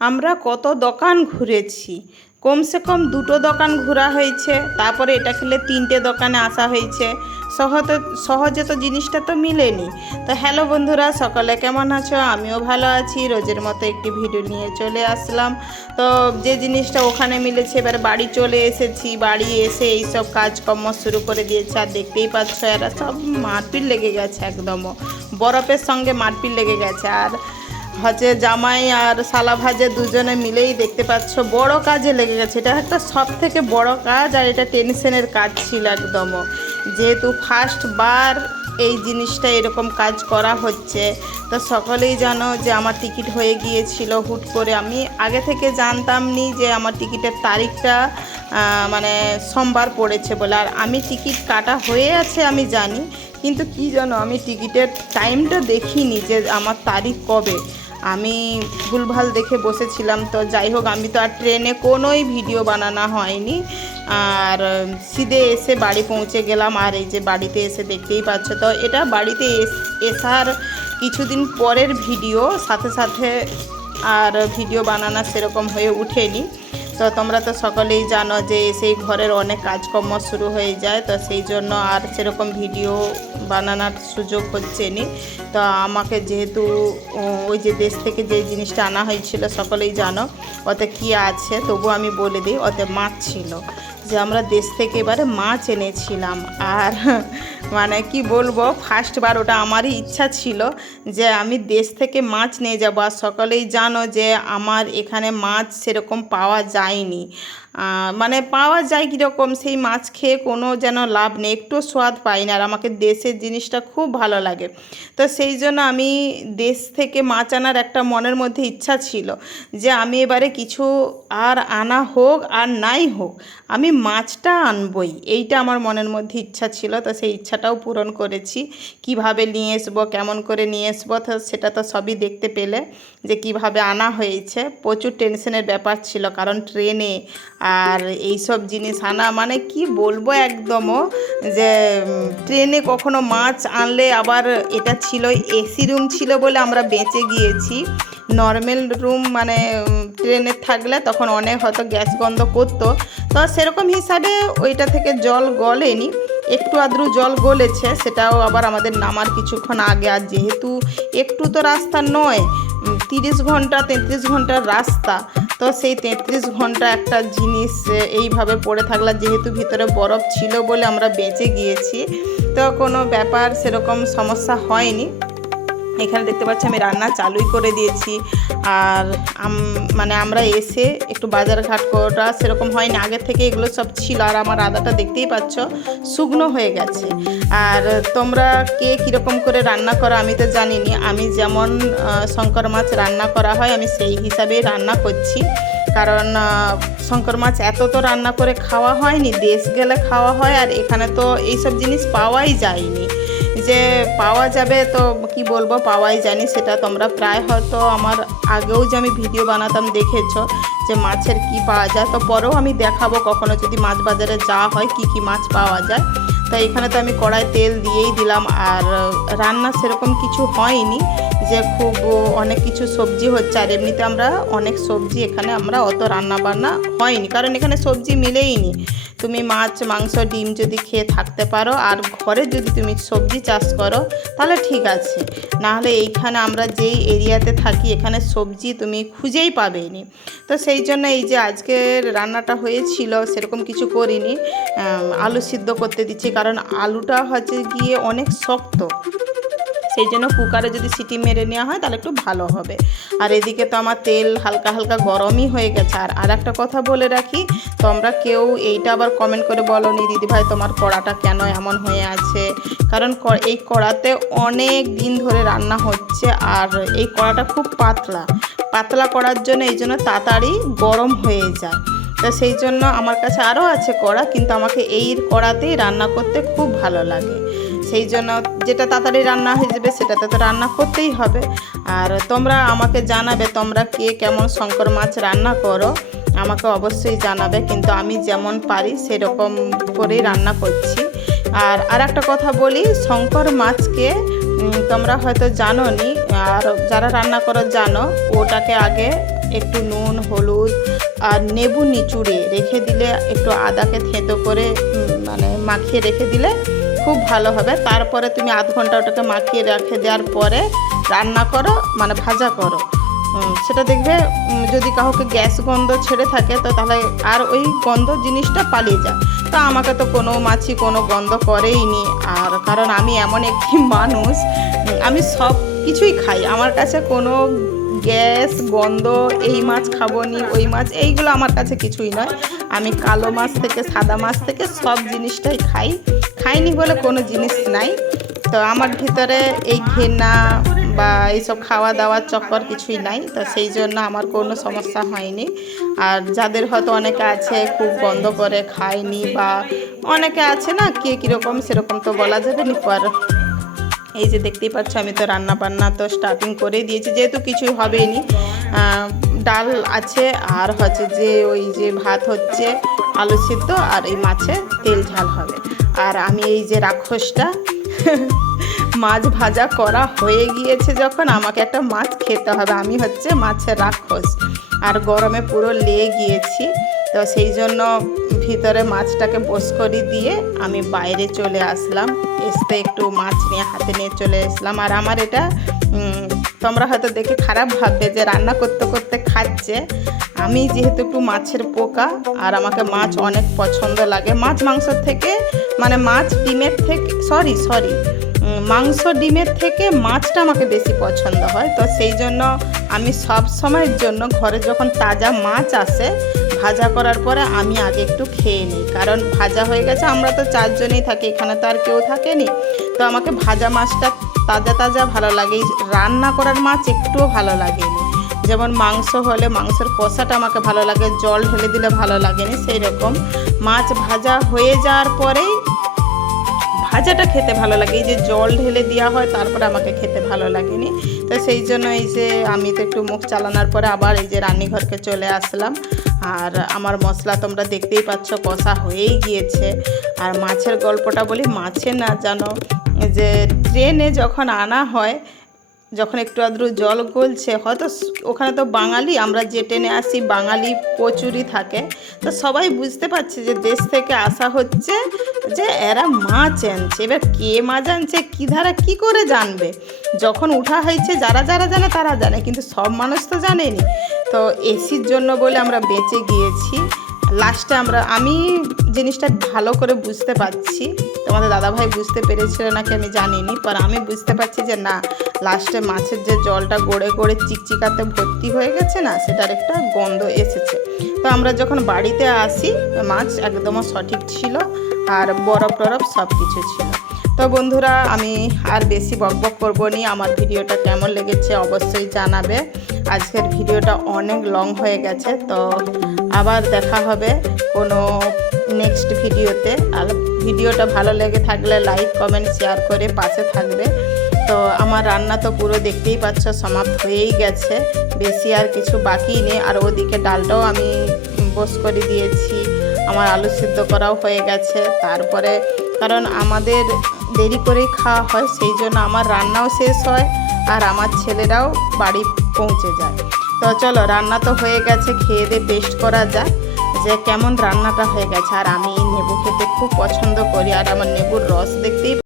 আমরা কত দোকান ঘুরেছি, কমসে কম দুটো দোকান ঘোরা হয়েছে, তারপরে এটা খেলে তিনটে দোকানে আসা হয়েছে। সহজে তো জিনিসটা তো মিলেনি। তো হ্যালো বন্ধুরা, সকলে কেমন আছো? আমিও ভালো আছি। রোজের মতো একটি ভিডিও নিয়ে চলে আসলাম। তো যে জিনিসটা ওখানে মিলেছে, এবার বাড়ি চলে এসেছি। বাড়ি এসে এইসব কাজকর্ম শুরু করে দিয়েছে। আর দেখতেই পাচ্ছ এরা সব মারপিট লেগে গেছে, একদম বরফের সঙ্গে মারপিট লেগে গেছে। আর হচ্ছে জামাই আর শালা ভাজে দুজনে মিলেই দেখতে পাচ্ছ বড় কাজে লেগে গেছে। এটা একটা সব থেকে বড় কাজ, আর এটা টেনশনের কাজ ছিল একদম। যেহেতু ফার্স্ট বার এই জিনিসটা এরকম কাজ করা হচ্ছে, তো সকলেই জানো যে আমার টিকিট হয়ে গিয়েছিল হুট করে। আমি আগে থেকে জানতাম নি যে আমার টিকিটের তারিখটা মানে সোমবার পড়েছে বলে। আর আমি টিকিট কাটা হয়ে আছে আমি জানি, কিন্তু কি জানো, আমি টিকিটের টাইমটা দেখিনি যে আমার তারিখ কবে। আমি ভুলভাল দেখে বসেছিলাম। তো যাই হোক, আমি তো আর ট্রেনে কোনোই ভিডিও বানানো হয়নি। আর সিধে এসে বাড়ি পৌঁছে গেলাম। আর এই যে বাড়িতে এসে দেখতেই পাচ্ছ, তো এটা বাড়িতে এসার কিছুদিন পরের ভিডিও, সাথে সাথে আর ভিডিও বানানো সেরকম হয়ে ওঠেনি। তো তোমরা তো সকলেই জানো যে সেই ঘরের অনেক কাজকর্ম শুরু হয়ে যায়, তো সেই জন্য আর সেরকম ভিডিও বানানোর সুযোগ হচ্ছে না। তো আমাকে যেহেতু ওই যে দেশ থেকে যে জিনিসটা আনা হয়েছিল সকলেই জানো ওতে কি আছে, তবু আমি বলে দিই। ওতে মাছ ছিল, যে আমরা দেশ থেকে এবারে মাছ এনেছিলাম। আর মানে কি বলবো, ফার্স্টবার ওটা আমারই ইচ্ছা ছিল যে আমি দেশ থেকে মাছ নিয়ে যাবো। আর সকলেই জানো যে আমার এখানে মাছ সেরকম পাওয়া যায়নি। মানে পাওয়া যায় কীরকম, সেই মাছ খেয়ে কোনো যেন লাভ নেই, একটু স্বাদ পাই না। আর আমাকে দেশের জিনিসটা খুব ভালো লাগে। তো সেই জন্য আমি দেশ থেকে মাছ আনার একটা মনের মধ্যে ইচ্ছা ছিল যে আমি এবারে কিছু আর আনা হোক আর নাই হোক, আমি মাছটা আনবই, এইটা আমার মনের মধ্যে ইচ্ছা ছিল। তো সেই ইচ্ছাটাও পূরণ করেছি। কিভাবে নিয়ে আসবো, কেমন করে নিয়ে আসবো, তো সেটা তো সবই দেখতে পেলে যে কিভাবে আনা হয়েছে। প্রচুর টেনশনের ব্যাপার ছিল, কারণ ট্রেনে আর এইসব জিনিস আনা মানে কি বলবো একদমও, যে ট্রেনে কখনো মাছ আনলে আবার এটা ছিল এসি রুম ছিল বলে আমরা বেঁচে গিয়েছি। নর্মাল রুম মানে ট্রেনে থাকলে তখন অনেক হয়তো গ্যাস গন্ধ করতো। তো সেরকম হিসাবে ওইটা থেকে জল গলেনি, একটু আদ্রু জল গলেছে, সেটাও আবার আমাদের নামার কিছুক্ষণ আগে। আর যেহেতু একটু তো রাস্তা নয়, 30 ঘন্টা 33 ঘন্টার রাস্তা, তো সেই 33 ঘন্টা একটা জিনিস এইভাবে পড়ে থাকলে, যেহেতু ভিতরে বরফ ছিল বলে আমরা বেঁচে গিয়েছি, তো কোনো ব্যাপার সেরকম সমস্যা হয়নি। এখানে দেখতে পাচ্ছি আমি রান্না চালুই করে দিয়েছি। আর মানে আমরা এসে একটু বাজার ঘাট করা সেরকম হয়নি, আগের থেকে এগুলো সব ছিল। আর আমার আদাটা দেখতেই পাচ্ছ শুকনো হয়ে গেছে। আর তোমরা কে কীরকম করে রান্না করো আমি তো জানিনি। আমি যেমন শঙ্কর মাছ রান্না করা হয় আমি সেই হিসাবেই রান্না করছি, কারণ শঙ্কর মাছ এত তো রান্না করে খাওয়া হয়নি, দেশ গেলে খাওয়া হয়। আর এখানে তো এইসব জিনিস পাওয়াই যায়নি, যে পাওয়া যাবে তো কি বলবো, পাওয়াই জানি। সেটা তোমরা প্রায় হয়তো আমার আগেও যে আমি ভিডিও বানাতাম দেখেছো যে মাছের কি পাওয়া যায়। তো পরেও আমি দেখাবো কখনো যদি মাছ বাজারে যাওয়া হয় কি কি মাছ পাওয়া যায়। তো এখানে তো আমি কড়াই তেল দিয়েই দিলাম। আর রান্না সেরকম কিছু হয়নি যে খুব অনেক কিছু সবজি হচ্ছে। আর এমনিতে আমরা অনেক সবজি এখানে আমরা অত রান্না বান্না হয়নি, কারণ এখানে সবজি মিলেইনি। তুমি মাছ মাংস ডিম যদি খেয়ে থাকতে পারো আর ঘরে যদি তুমি সবজি চাষ করো তাহলে ঠিক আছে, নাহলে এইখানে আমরা যেই এরিয়াতে থাকি এখানে সবজি তুমি খুঁজেই পাবেনি। তো সেই জন্য এই যে আজকের রান্নাটা হয়েছিল সেরকম কিছু করিনি, আলু সিদ্ধ করতে দিচ্ছি, কারণ আলুটা হচ্ছে গিয়ে অনেক শক্ত, সেই জন্য কুকারে যদি সিটি মেরে নেওয়া হয় তাহলে একটু ভালো হবে। আর এদিকে তো আমার তেল হালকা হালকা গরমই হয়ে গেছে। আর একটা কথা বলে রাখি, তোমরা কেউ এইটা আবার কমেন্ট করে বলো নি দিদিভাই তোমার কড়াটা কেন এমন হয়ে আছে, কারণ এই কড়াতে অনেক দিন ধরে রান্না হচ্ছে। আর এই কড়াটা খুব পাতলা করার জন্য এই জন্য তাড়াতাড়ি গরম হয়ে যায়। তো সেই জন্য আমার কাছে আরও আছে কড়া, কিন্তু আমাকে এই কড়াতেই রান্না করতে খুব ভালো লাগে। সেই জন্য যেটা তাড়াতাড়ি রান্না হয়ে যাবে সেটাতে তো রান্না করতেই হবে। আর তোমরা আমাকে জানাবে তোমরা কে কেমন শঙ্কর মাছ রান্না করো, আমাকে অবশ্যই জানাবে। কিন্তু আমি যেমন পারি সেরকম করেই রান্না করছি। আর একটা কথা বলি, শঙ্কর মাছকে তোমরা হয়তো জানো নি, আর যারা রান্না করো জানো, ওটাকে আগে একটু নুন, হলুদ আর নেবু নিচুড়ে রেখে দিলে, একটু আদাকে থেঁতো করে মানে মাখিয়ে রেখে দিলে খুব ভালো হবে। তারপরে তুমি আধ ঘন্টা ওটাকে মাখিয়ে রেখে দেওয়ার পরে রান্না করো, মানে ভাজা করো। সেটা দেখবে যদি কাউকে গ্যাস গন্ধ ছেড়ে থাকে তো তাহলে আর ওই গন্ধ জিনিসটা পালিয়ে যায়। তো আমাকে তো কোনো মাছই কোনো গন্ধ করেই নি। আর কারণ আমি এমন একটি মানুষ, আমি সব কিছুই খাই, আমার কাছে কোনো গ্যাস গন্ধ এই মাছ খাবো নি ওই মাছ এইগুলো আমার কাছে কিছুই নয়। আমি কালো মাছ থেকে সাদা মাছ থেকে সব জিনিসটাই খাইনি বলে কোনো জিনিস নাই। তো আমার ভিতরে এই ঘেন্না বা এইসব খাওয়া দাওয়ার চক্কর কিছুই নাই, তো সেই জন্য আমার কোনো সমস্যা হয়নি। আর যাদের হয়তো অনেকে আছে খুব গন্ধ করে খায়নি, বা অনেকে আছে না কে কীরকম সেরকম তো বলা যাবে না। পর এই যে দেখতেই পাচ্ছ আমি তো রান্না বান্না তো স্টার্টিং করে দিয়েছি, যেহেতু কিছুই হবেই নি। ডাল আছে আর হচ্ছে যে ওই যে ভাত হচ্ছে, আলু সিদ্ধ আর এই মাছের তেল ঝাল হবে। আর আমি এই যে রাক্ষসটা মাছ ভাজা করা হয়ে গিয়েছে, যখন আমাকে একটা মাছ খেতে হবে, আমি হচ্ছে মাছের রাক্ষস। আর গরমে পুরো লেগে গিয়েছি, তো সেই জন্য ভিতরে মাছটাকে বস করে দিয়ে আমি বাইরে চলে আসলাম। এসে একটু মাছ নিয়ে হাতে নিয়ে চলে আসলাম। আর আমার এটা তোমরা হয়তো দেখে খারাপ ভাববে যে রান্না করতে করতে খাচ্ছে। আমি যেহেতু একটু মাছের পোকা, আর আমাকে মাছ অনেক পছন্দ লাগে, মাছ মাংস থেকে, মানে মাছ ডিমের থেকে সরি মাংস ডিমের থেকে মাছটা আমাকে বেশি পছন্দ হয়। তো সেই জন্য আমি সব সময়ের জন্য ঘরে যখন তাজা মাছ আসে ভাজা করার পরে আমি আগে একটু খেয়ে নিই, কারণ ভাজা হয়ে গেছে, আমরা তো 4 জনেই থাকি, এখানে তো আর কেউ থাকেনি। তো আমাকে ভাজা মাছটা তাজা ভালো লাগে, রান্না করার মাছ একটুও ভালো লাগেনি। যেমন মাংস হলে মাংসের কষাটা আমাকে ভালো লাগে, জল ঢেলে দিলে ভালো লাগেনি, সেই রকম মাছ ভাজা হয়ে যাওয়ার পরেই ভাজাটা খেতে ভালো লাগে। এই যে জল ঢেলে দেওয়া হয় তারপরে আমাকে খেতে ভালো লাগেনি। তো সেই জন্য এই যে আমি তো একটু মুখ চালানোর পরে আবার এই যে রান্নাঘরকে চলে আসলাম। আর আমার মশলা তোমরা দেখতেই পাচ্ছ কষা হয়েই গিয়েছে। আর মাছের গল্পটা বলি, মাছে না জানো যে ট্রেনে যখন আনা হয়, যখন একটু আদ্রু জল গলছে, হয়তো ওখানে তো বাঙালি, আমরা যে ট্রেনে আসি বাঙালি প্রচুরই থাকে, তো সবাই বুঝতে পারছে যে দেশ থেকে আসা হচ্ছে, যে এরা মাছ আনছে। এবার কে মাছ আনছে কী ধারা কী করে জানবে? যখন উঠা হয়েছে যারা জানে তারা জানে, কিন্তু সব মানুষ তো জানেনি। তো এসির জন্য বলে আমরা বেঁচে গিয়েছি। লাস্টে আমি জিনিসটা ভালো করে বুঝতে পারছি, তোমাদের দাদাভাই বুঝতে পেরেছিল নাকি আমি জানিনি, পর আমি বুঝতে পারছি যে না, লাস্টে মাছের যে জলটা গড়ে চিকচিকাতে ভর্তি হয়ে গেছে না, সেটার একটা গন্ধ এসেছে। তো আমরা যখন বাড়িতে আসি মাছ একদম সঠিক ছিল, আর বরফ টরফ সব কিছু ছিল। তো বন্ধুরা, আমি আর বেশি বকবক করবো নি, আমার ভিডিওটা কেমন লেগেছে অবশ্যই জানাবে। আজকের ভিডিওটা অনেক লং হয়ে গেছে, তো আবার দেখা হবে কোনো নেক্সট ভিডিওতে। আর ভিডিওটা ভালো লেগে থাকলে লাইক কমেন্ট শেয়ার করে পাশে থাকবে। তো আমার রান্না তো পুরো দেখতেই পাচ্ছ সমাপ্ত হয়েই গেছে, বেশি আর কিছু বাকি নেই। আর ওদিকে ডালটাও আমি বস করে দিয়েছি, আমার আলু সিদ্ধ করাও হয়ে গেছে। তারপরে কারণ আমাদের দেরি করেই খাওয়া হয়, সেই জন্য আমার রান্নাও শেষ হয় আর আমার ছেলেরাও বাড়ি পৌঁছে যায়। তো চলো, রান্না তো হয়ে গেছে, খেয়ে দিয়ে টেস্ট করা যাক যে কেমন রান্নাটা হয়ে গেছে। আর আমি নেবু খেতে খুব পছন্দ করি, আর আমার নেবুর রস দেখতেই